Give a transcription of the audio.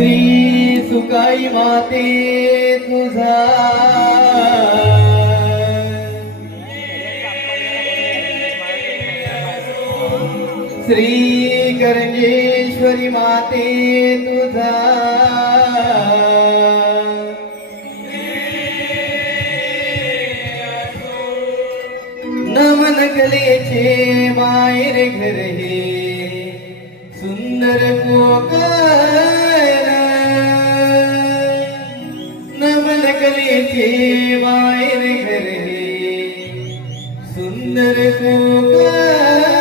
श्री सुकाई माते तुझा. श्री करंजेश्वरी माते तुझा. नमन कलेचे मायर घर. हे सुंदर कोकण सुंदर कोकण